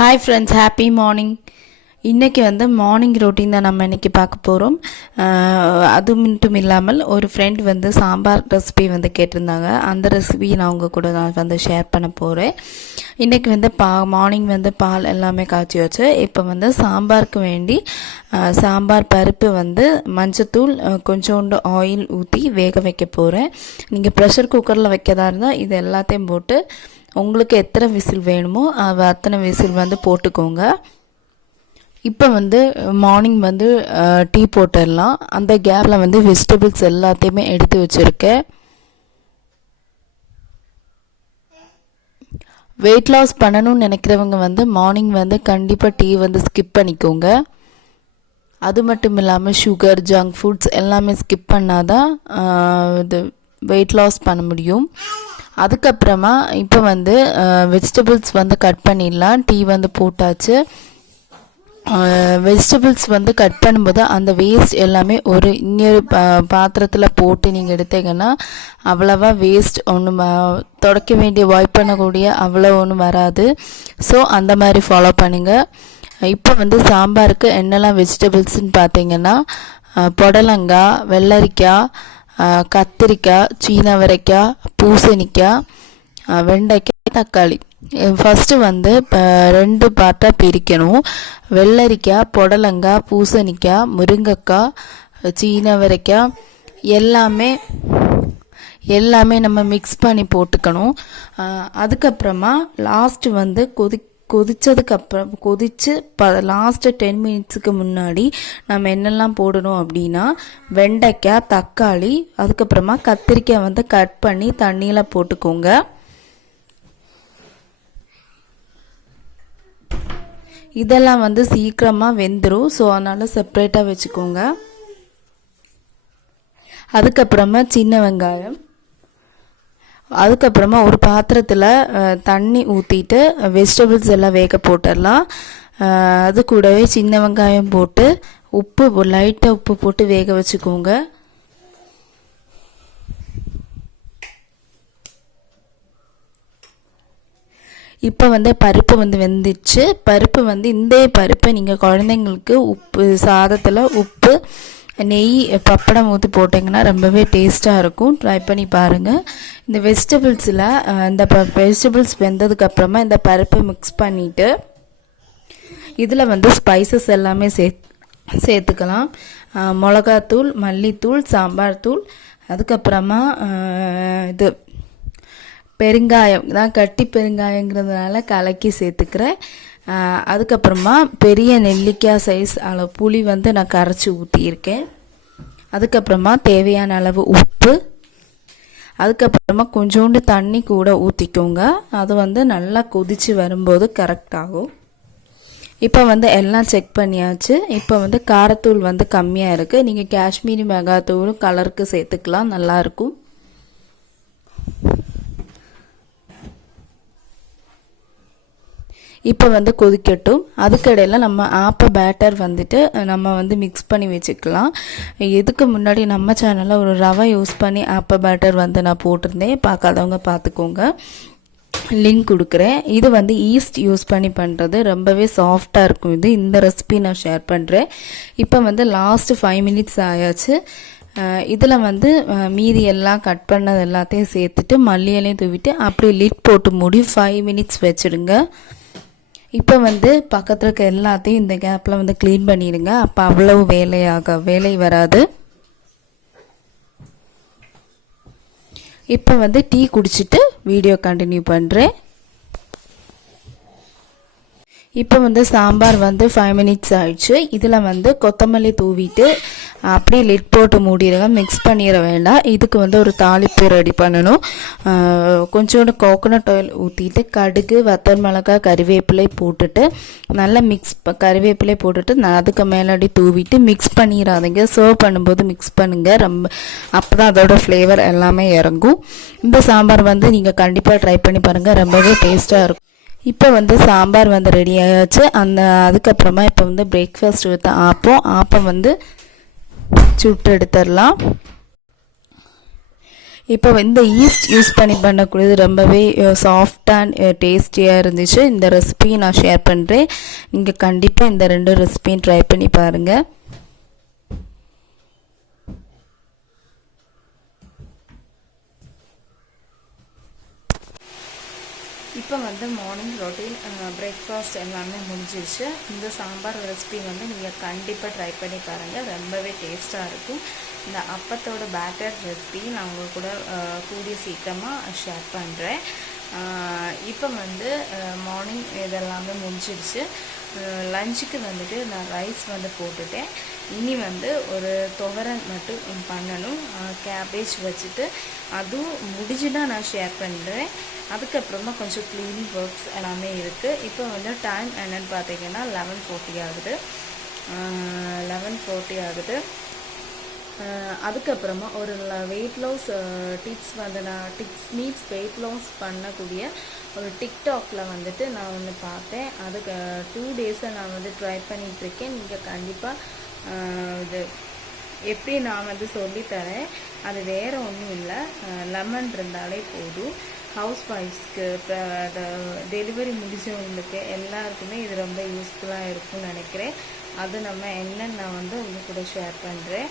Hi friends, happy morning. இன்றைக்கி morning routine தான் நம்ம இன்றைக்கி பார்க்க போகிறோம். அது மட்டும் இல்லாமல் ஒரு ஃப்ரெண்ட் சாம்பார் ரெசிபி கேட்டிருந்தாங்க. அந்த ரெசிபி நான் உங்கள் கூட நான் ஷேர் பண்ண போகிறேன். இன்றைக்கி மார்னிங் பால் எல்லாமே காய்ச்சி வச்சு இப்போ சாம்பாருக்கு வேண்டி சாம்பார் பருப்பு மஞ்சத்தூள் கொஞ்சோண்டு ஆயில் ஊற்றி வேக வைக்க போகிறேன். நீங்கள் ப்ரெஷர் குக்கரில் வைக்கதா இருந்தால் இது எல்லாத்தையும் போட்டு உங்களுக்கு எத்தனை விசில் வேணுமோ அத்தனை விசில் போட்டுக்கோங்க. இப்போ மார்னிங் டீ போட்டுடலாம். அந்த கேப்பில் வெஜிடபிள்ஸ் எல்லாத்தையுமே எடுத்து வச்சுருக்கேன். வெயிட் லாஸ் பண்ணணும்னு நினைக்கிறவங்க மார்னிங் கண்டிப்பாக டீ ஸ்கிப் பண்ணிக்கோங்க. அது மட்டும் இல்லாமல் சுகர், ஜங்க் ஃபுட்ஸ் எல்லாமே ஸ்கிப் பண்ணாதான் இது வெயிட் லாஸ் பண்ண முடியும். அதுக்கப்புறமா இப்போ வெஜிடபிள்ஸ் கட் பண்ணிடலாம். டீ போட்டாச்சு. வெஜிடபிள்ஸ் கட் பண்ணும்போது அந்த வேஸ்ட் எல்லாமே ஒரு இன்னொரு பாத்திரத்தில் போட்டு நீங்கள் எடுத்தீங்கன்னா அவ்வளோவா வேஸ்ட் ஒன்றும் துடைக்க வேண்டிய வாய்ப் பண்ணக்கூடிய அவ்வளோ ஒன்றும் வராது. ஸோ அந்த மாதிரி ஃபாலோ பண்ணுங்கள். இப்போ சாம்பாருக்கு என்னெல்லாம் வெஜிடபிள்ஸ்ன்னு பார்த்தீங்கன்னா புடலங்காய், வெள்ளரிக்காய், கத்திரிக்காய், சீனவரைக்காய், பூசணிக்காய், வெண்டைக்காய், தக்காளி. ஃபஸ்ட்டு ரெண்டு பார்ட்டாக பிரிக்கணும். வெள்ளரிக்காய், புடலங்காய், பூசணிக்காய், முருங்கைக்காய், சீனவரைக்காய் எல்லாமே நம்ம மிக்ஸ் பண்ணி போட்டுக்கணும். அதுக்கப்புறமா லாஸ்ட்டு கொதிச்சதுக்கப்புறம் லாஸ்ட்டு 10 மினிட்ஸுக்கு முன்னாடி நம்ம என்னெல்லாம் போடணும் அப்படின்னா வெண்டைக்காய், தக்காளி, அதுக்கப்புறமா கத்திரிக்காய் கட் பண்ணி தண்ணியில் போட்டுக்கோங்க. இதெல்லாம் சீக்கிரமாக வெந்துடும். ஸோ அதனால் செப்ரேட்டாக வச்சுக்கோங்க. அதுக்கப்புறமா சின்ன வெங்காயம், அதுக்கப்புறமா ஒரு பாத்திரத்தில் தண்ணி ஊற்றிட்டு வெஜிடபிள்ஸ் எல்லாம் வேக போட்டுடலாம். அது கூடவே சின்ன வெங்காயம் போட்டு லைட்டாக உப்பு போட்டு வேக வச்சுக்கோங்க. இப்போ பருப்பு வெந்துச்சு. பருப்பு இந்த பருப்பை நீங்கள் குழந்தைங்களுக்கு உப்பு சாதத்தில் உப்பு, நெய், பப்படம் ஊற்றி போட்டிங்கன்னா ரொம்பவே டேஸ்ட்டாக இருக்கும். ட்ரை பண்ணி பாருங்கள். இந்த வெஜிடபிள்ஸில் இந்த வெஜிடபிள்ஸ் வெந்ததுக்கப்புறமா இந்த பருப்பை மிக்ஸ் பண்ணிவிட்டு இதில் ஸ்பைசஸ் எல்லாமே சேர்த்துக்கலாம். மிளகாத்தூள், மல்லித்தூள், சாம்பார் தூள், அதுக்கப்புறமா இது பெருங்காயம் தான், கட்டி பெருங்காயங்கிறதுனால கலக்கி சேர்த்துக்கிறேன். அதுக்கப்புறமா பெரிய நெல்லிக்காய் சைஸ் அளவு புளி நான் கரைச்சி ஊற்றியிருக்கேன். அதுக்கப்புறமா தேவையான அளவு உப்பு, அதுக்கப்புறமா கொஞ்சோண்டு தண்ணி கூட ஊற்றிக்கோங்க. அது நல்லா கொதித்து வரும்போது கரெக்டாகும். இப்போ எல்லாம் செக் பண்ணியாச்சு. இப்போ காரத்தூள் கம்மியாக இருக்குது. நீங்கள் காஷ்மீரி மிளகாத்தூளும் கலருக்கு சேர்த்துக்கலாம், நல்லாயிருக்கும். இப்போ கொதிக்கட்டும். அதுக்கடையில் நம்ம ஆப்ப பேட்டர் நம்ம மிக்ஸ் பண்ணி வச்சுக்கலாம். இதுக்கு முன்னாடி நம்ம சேனலில் ஒரு ரவை யூஸ் பண்ணி ஆப்ப பேட்டர் நான் போட்டிருந்தேன். பார்க்காதவங்க பார்த்துக்கோங்க, லிங்க் கொடுக்குறேன். இது ஈஸ்ட் யூஸ் பண்ணி பண்ணுறது ரொம்பவே சாஃப்டாக இருக்கும். இந்த ரெசிபி நான் ஷேர் பண்ணுறேன். இப்போ லாஸ்ட்டு 5 மினிட்ஸ் ஆயாச்சு. இதில் மீதி எல்லாம் கட் பண்ணது எல்லாத்தையும் சேர்த்துட்டு மல்லியலையும் தூவிட்டு அப்படியே லிட் போட்டு மூடி 5 மினிட்ஸ் வச்சுடுங்க. இப்போ பக்கத்தில் இருக்க எல்லாத்தையும் இந்த கேப்பில் க்ளீன் பண்ணிடுங்க. அப்போ அவ்வளவு வேலை வராது. இப்போ டீ குடிச்சிட்டு வீடியோ கண்டினியூ பண்ணுறேன். இப்போ சாம்பார் 5 மினிட்ஸ் ஆயிடுச்சு. இதில் கொத்தமல்லி தூவிட்டு அப்படியே லிட் போட்டு மூடிடுங்க. மிக்ஸ் பண்ணிட வேண்டாம். இதுக்கு ஒரு தாளிப்பு ரெடி பண்ணணும். கொஞ்சோண்டு கோகோனட் ஆயில் ஊற்றிட்டு கடுகு, வத்தல் மிளகாய், கறிவேப்பிலை போட்டுட்டு நல்லா கறிவேப்பிலை போட்டுட்டு அதுக்கு மேலாடி தூவிட்டு மிக்ஸ் பண்ணிடாதீங்க. சர்வ் பண்ணும்போது மிக்ஸ் பண்ணுங்கள். அப்போ தான் அதோட ஃப்ளேவர் எல்லாமே இறங்கும். இந்த சாம்பார் நீங்கள் கண்டிப்பாக ட்ரை பண்ணி பாருங்கள், ரொம்பவே டேஸ்ட்டாக இருக்கும். இப்போ சாம்பார் ரெடி ஆயாச்சு. அதுக்கப்புறமா இப்போ பிரேக்ஃபாஸ்ட் வித் ஆப்பம் சுட்டு எடுத்துடலாம். இப்போ இந்த ஈஸ்ட் யூஸ் பண்ணி பண்ணக்கூடியது ரொம்பவே சாஃப்ட் அண்ட் டேஸ்டியாக இருந்துச்சு. இந்த ரெசிபியை நான் ஷேர் பண்ணுறேன். நீங்கள் கண்டிப்பாக இந்த 2 ரெசிபியும் ட்ரை பண்ணி பாருங்கள். இப்போ வந்து மார்னிங் ரொட்டீன் பிரேக்ஃபாஸ்ட் எல்லாமே முடிஞ்சிருச்சு. இந்த சாம்பார் ரெசிபி வந்து நீங்கள் கண்டிப்பாக ட்ரை பண்ணி பாருங்கள். ரொம்பவே டேஸ்ட்டாக இருக்கும். இந்த அப்பத்தோட பேட்டர் ரெசிபி நான் உங்கள் கூட கூடிய சீக்கிரமாக ஷேர் பண்ணுறேன். இப்போ வந்து மார்னிங் இதெல்லாமே முடிஞ்சிருச்சு. லஞ்சுக்கு வந்துட்டு நான் ரைஸ் வந்து போட்டுட்டேன். இனி வந்து ஒரு துவரன் மட்டும் பண்ணணும். கேபேஜ் வச்சுட்டு அதுவும் முடிஞ்சுன்னா நான் ஷேர் பண்ணுறேன். அதுக்கப்புறமா கொஞ்சம் க்ளீனிங் ஒர்க்ஸ் எல்லாமே இருக்குது. இப்போ வந்து டைம் என்னென்னு பார்த்தீங்கன்னா 11:40 ஆகுது. 11:40 ஆகுது. அதுக்கப்புறமா ஒரு வெயிட் லாஸ் டிப்ஸ் வந்து நான் மீன்ஸ் வெயிட் லாஸ் பண்ணக்கூடிய ஒரு டிக்டாக்ல வந்துட்டு நான் ஒன்று பார்த்தேன். அதுக்கு 2 டேஸை நான் வந்து ட்ரை பண்ணிகிட்ருக்கேன். நீங்கள் கண்டிப்பாக இது எப்படி நான் வந்து சொல்லித்தரேன். அது வேறு ஒன்றும் இல்லை, லெமன் இருந்தாலே போதும். ஹவுஸ் ஒய்ஃப்ஸ்க்கு டெலிவரி முடிஞ்சவங்களுக்கு எல்லாருக்குமே இது ரொம்ப யூஸ்ஃபுல்லாக இருக்கும்னு நினைக்கிறேன். அது நம்ம என்னன்னு நான் வந்து உங்கள் கூட ஷேர் பண்ணுறேன்.